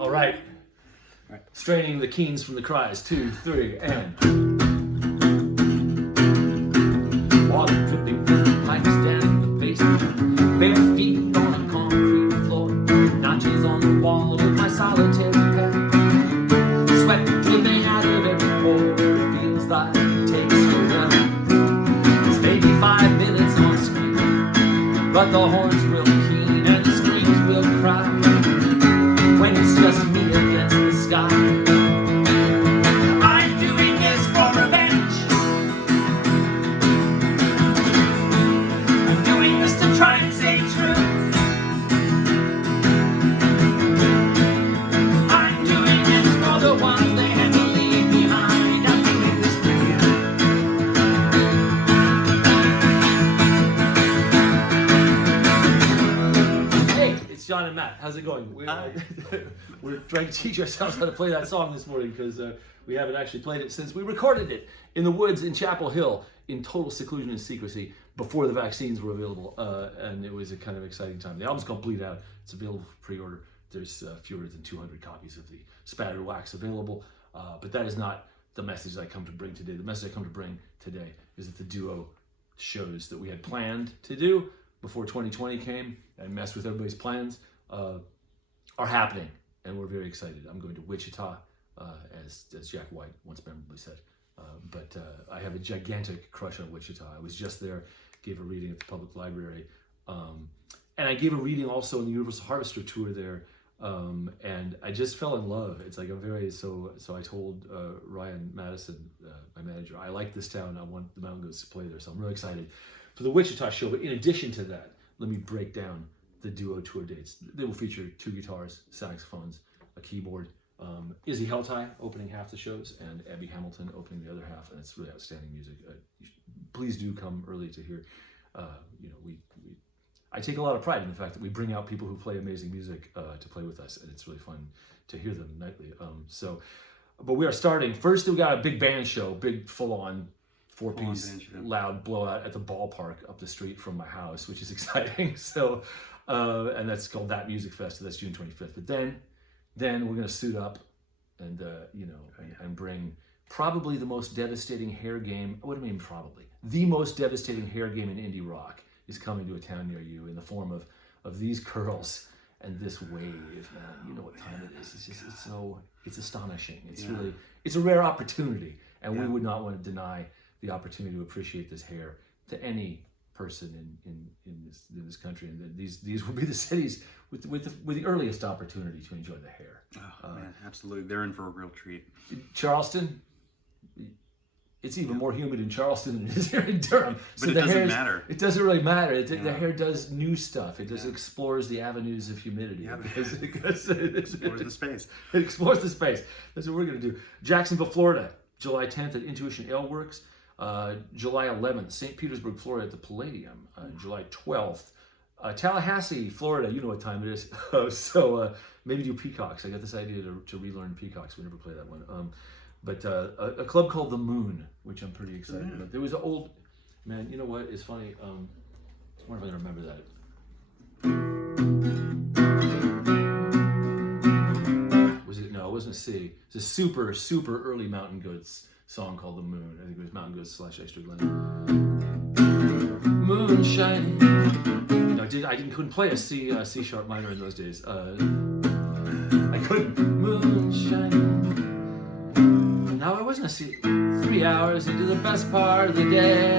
All right. Straining the keens from the cries. 2, 3, and. Water dripping from the pipes down in the basement. Bare feet on a concrete floor. Notches on the wall with my solitary pen. Sweat dripping out of every pore. It feels like it takes forever. It's maybe 5 minutes on screen, but the horns will keen and the screams will cry when it's just me against the sky. I'm doing this for revenge. I'm doing this to try and stay true. I'm doing this for the ones they had to leave behind. I'm doing this for you. Hey, it's John and Matt. How's it going? We're trying to teach ourselves how to play that song this morning because we haven't actually played it since we recorded it in the woods in Chapel Hill in total seclusion and secrecy before the vaccines were available, and it was a kind of exciting time. The album's called Bleed Out. It's available for pre-order. There's fewer than 200 copies of the Spattered Wax available, but that is not the message I come to bring today. The message I come to bring today is that the duo shows that we had planned to do before 2020 came and messed with everybody's plans are happening. And we're very excited. I'm going to Wichita, as Jack White once memorably said. But I have a gigantic crush on Wichita. I was just there, gave a reading at the public library. And I gave a reading also on the Universal Harvester tour there. And I just fell in love. It's like so I told Ryan Madison, my manager, I like this town. I want the Mountain Goats to play there. So I'm really excited for the Wichita show. But in addition to that, let me break down the duo tour dates. They will feature 2 guitars, saxophones, a keyboard, Izzy Heltai opening half the shows, and Abby Hamilton opening the other half, and it's really outstanding music. Please do come early to hear. I take a lot of pride in the fact that we bring out people who play amazing music to play with us, and it's really fun to hear them nightly. But we are starting. First, we got a big band show, big full-on 4-piece loud blowout at the ballpark up the street from my house, which is exciting. And that's called That Music Fest. That's June 25th. But then we're gonna suit up and and bring probably the most devastating hair game. What do I mean probably? The most devastating hair game in indie rock is coming to a town near you in the form of these curls and this wave, man. You know what time it is. It's astonishing. It's a rare opportunity, and we would not want to deny the opportunity to appreciate this hair to any person in this country, and these will be the cities with the earliest opportunity to enjoy the hair. Oh man, absolutely, they're in for a real treat. Charleston, it's even more humid in Charleston than it is here in Durham. But it doesn't matter. It doesn't really matter. The hair does new stuff. It just explores the avenues of humidity. Yeah, because it explores the space. It explores the space. That's what we're going to do. Jacksonville, Florida, July 10th at Intuition Ale Works. July 11th, St. Petersburg, Florida at the Palladium. July 12th, Tallahassee, Florida. You know what time it is. Maybe do Peacocks. I got this idea to relearn Peacocks. We never play that one. But a club called The Moon, which I'm pretty excited about. There was an old, man, you know what? It's funny. I wonder if I can remember that. Was it? No, it wasn't a C. It's a super, super early Mountain Goats song called The Moon. I think it was Mountain Goats / Extra Glen. Moonshine. No, I couldn't play a C sharp minor in those days. I couldn't. Moonshine. No, I wasn't a C. 3 hours into the best part of the day.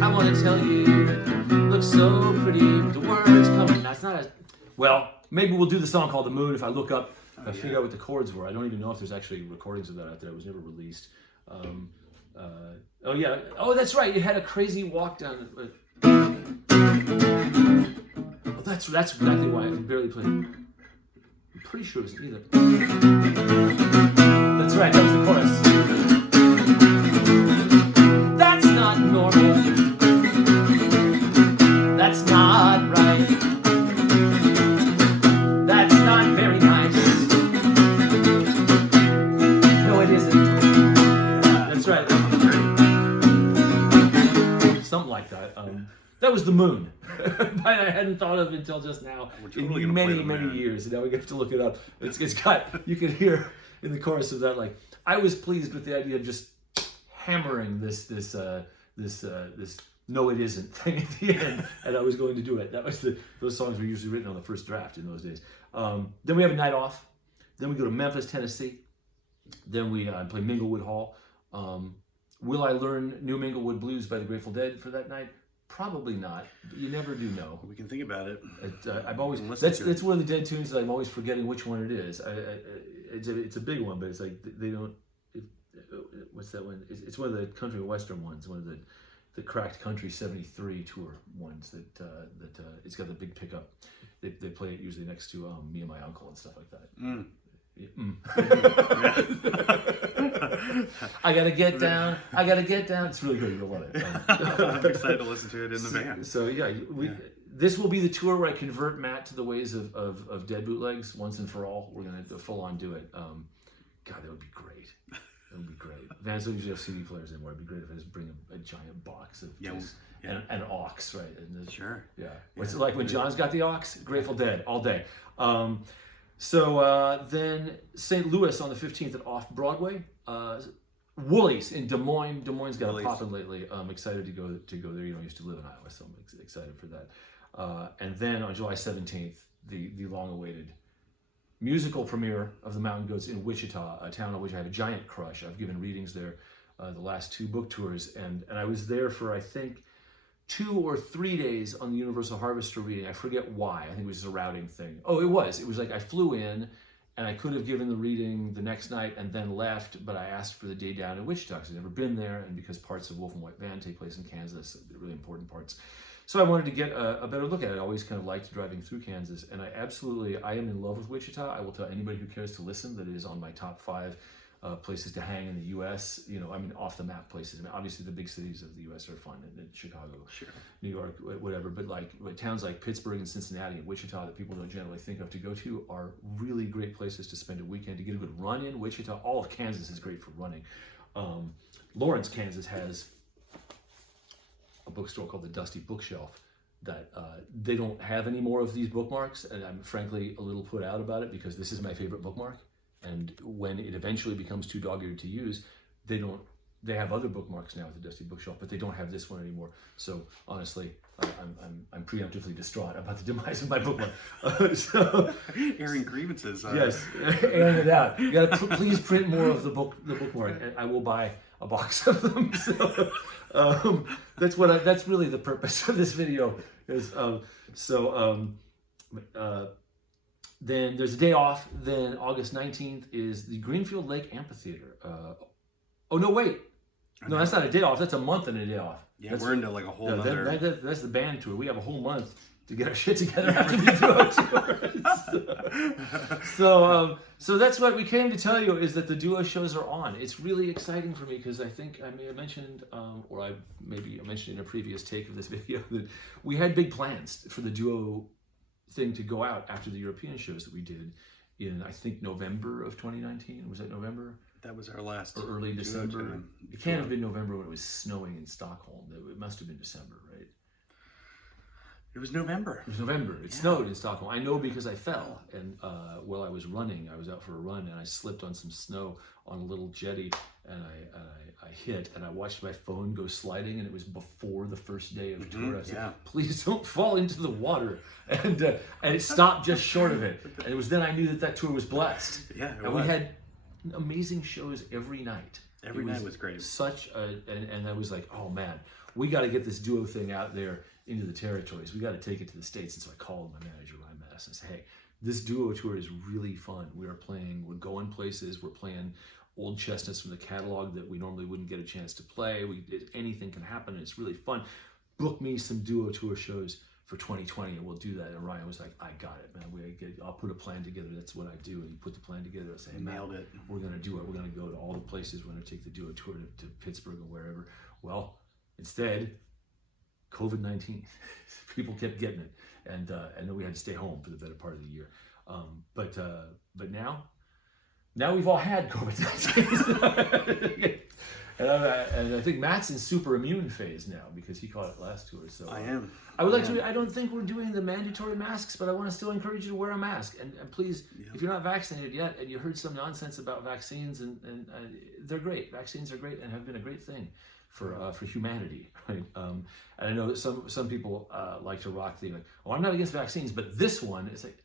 I want to tell you, it looks so pretty. The words coming. That's not a. Well, maybe we'll do the song called The Moon if I look up. I figure out what the chords were. I don't even know if there's actually recordings of that out there. It was never released. Oh yeah. Oh, that's right. It had a crazy walk down. Well, that's exactly why I can barely play. I'm pretty sure it was either. That's right. That was the chorus. That's not normal. That's not right. That's not very nice. No, it isn't. That's right. Something like that. That was The Moon. I hadn't thought of until just now. Totally in many years, and now we have to look it up. It's got, you can hear in the chorus of that, like, I was pleased with the idea of just hammering this no it isn't thing at the end, and I was going to do it. That was those songs were usually written on the first draft in those days. Then we have a night off. Then we go to Memphis, Tennessee. Then we play Minglewood Hall. Will I learn New Minglewood Blues by the Grateful Dead for that night? Probably not, but you never do know. We can think about it. I've always that's one of the Dead tunes that I'm always forgetting which one it is. It's a big one, but it's like they don't. What's that one? It's one of the country western ones. One of the Cracked Country '73 tour ones that it's got the big pickup. They play it usually next to Me and My Uncle and stuff like that. Mm. I gotta get down. It's really good. You'll love it. I'm excited to listen to it in the van. So yeah, this will be the tour where I convert Matt to the ways of Dead bootlegs once and for all. We're gonna full on do it. God, that would be great. That would be great. Vans don't usually have CD players anymore. It'd be great if I just bring a giant box of and an aux, right? And Sure. Yeah. What's it like when John's got the aux? Grateful Dead all day. So then St. Louis on the 15th at Off Broadway. Woolies in Des Moines. Des Moines got a poppin' lately. I'm excited to go there. You know, I used to live in Iowa, so I'm excited for that. And then on July 17th, the long-awaited musical premiere of The Mountain Goats in Wichita, a town on which I have a giant crush. I've given readings there the last 2 book tours, and I was there for, I think, 2 or 3 days on the Universal Harvester reading. I forget why. I think it was a routing thing. Oh, it was. It was like I flew in, and I could have given the reading the next night and then left, but I asked for the day down in Wichita because I'd never been there, and because parts of Wolf and White Band take place in Kansas, really important parts. So I wanted to get a better look at it. I always kind of liked driving through Kansas, and I am in love with Wichita. I will tell anybody who cares to listen that it is on my top 5 places to hang in the U.S. You know, I mean, off the map places. I mean, obviously the big cities of the U.S. are fun, and Chicago, sure, New York, whatever. But like towns like Pittsburgh and Cincinnati and Wichita that people don't generally think of to go to are really great places to spend a weekend, to get a good run in. Wichita, all of Kansas is great for running. Lawrence, Kansas has a bookstore called the Dusty Bookshelf that they don't have any more of these bookmarks, and I'm frankly a little put out about it because this is my favorite bookmark. And when it eventually becomes too dog-eared to use, they have other bookmarks now at the Dusty Bookshelf, but they don't have this one anymore. So honestly, I'm preemptively distraught about the demise of my bookmark. So, airing grievances. Yes, airing it out. You gotta please print more of the bookmark, and I will buy a box of them. So that's really the purpose of this video. Then there's a day off. Then August 19th is the Greenfield Lake Amphitheater. Oh, no, wait. No, that's not a day off. That's a month and a day off. Yeah, we're into like a whole other... That's the band tour. We have a whole month to get our shit together after the duo tour. So that's what we came to tell you, is that the duo shows are on. It's really exciting for me because I think I may have mentioned, or I mentioned in a previous take of this video, that we had big plans for the duo thing to go out after the European shows that we did in, I think, November of 2019. Was that November? That was our last. Or early December. It can't have been November when it was snowing in Stockholm. It must have been December, right? It was November. It was November. It snowed in Stockholm. I know because I fell, and while I was running, I was out for a run, and I slipped on some snow on a little jetty, and I hit, and I watched my phone go sliding, and it was before the first day of tour. I said, please don't fall into the water, and it stopped just short of it, and it was then I knew that tour was blessed. Yeah, and we had amazing shows every night. Every night was great. And I was like, oh man, we got to get this duo thing out there into the territories. We got to take it to the States. And so I called my manager, Ryan Madison, and said, hey, this duo tour is really fun. We're going places, we're playing old chestnuts from the catalog that we normally wouldn't get a chance to play. Anything can happen, and it's really fun. Book me some duo tour shows for 2020, and we'll do that. And Ryan was like, I got it, man. I'll put a plan together. That's what I do. And he put the plan together. I said, hey, nailed it. We're going to do it. We're going to go to all the places. We're going to take the duo tour to Pittsburgh or wherever. Well, instead, COVID-19. People kept getting it, and then we had to stay home for the better part of the year. But now we've all had COVID-19, And I think Matt's in super immune phase now because he caught it last tour. So I am. I would like to. I don't think we're doing the mandatory masks, but I want to still encourage you to wear a mask. And please, if you're not vaccinated yet and you heard some nonsense about vaccines, and they're great. Vaccines are great and have been a great thing for humanity, right? And I know that some people like to rock the like, oh, I'm not against vaccines, but this one is like,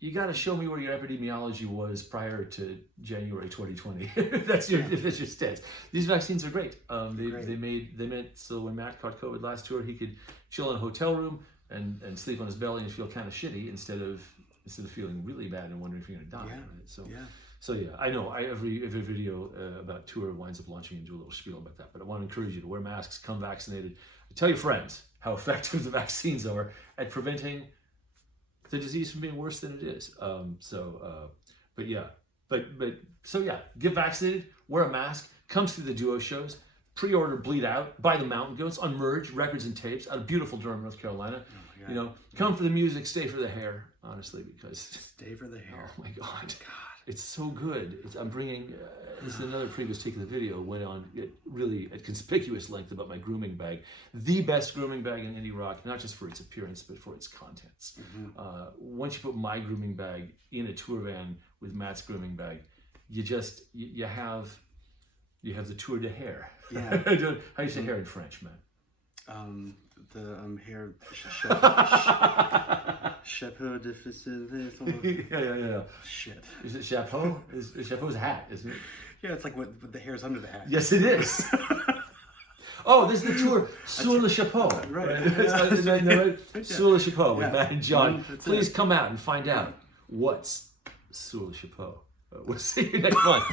you got to show me where your epidemiology was prior to January 2020. That's your stance. These vaccines are great. They meant so when Matt caught COVID last tour, he could chill in a hotel room and sleep on his belly and feel kind of shitty instead of feeling really bad and wondering if you're gonna die. Yeah. Right? So yeah, I know. Every video about tour winds up launching into a little spiel about that. But I want to encourage you to wear masks, come vaccinated. Tell your friends how effective the vaccines are at preventing the disease from being worse than it is. Get vaccinated, wear a mask, come to the duo shows, pre-order Bleed Out, buy the Mountain Goats on Merge, Records and Tapes out of beautiful Durham, North Carolina. Come for the music, stay for the hair, honestly, because... Stay for the hair. Oh my God. It's so good. I'm bringing, this is another previous take of the video, went on really at conspicuous length about my grooming bag. The best grooming bag in indie rock, not just for its appearance, but for its contents. Once you put my grooming bag in a tour van with Matt's grooming bag, you have the tour de hair. Yeah. How do you say hair in French, Matt? Hair... Chapeau difficile. Yeah. Shit. Is it chapeau? Chapeau's a hat, isn't it? Yeah, it's like with the hairs under the hat. Yes, it is. Oh, this is the tour Sur le Chapeau. Right. Sur le Chapeau with Matt and John. Please come out and find out what's Sur le Chapeau. We'll see you next month.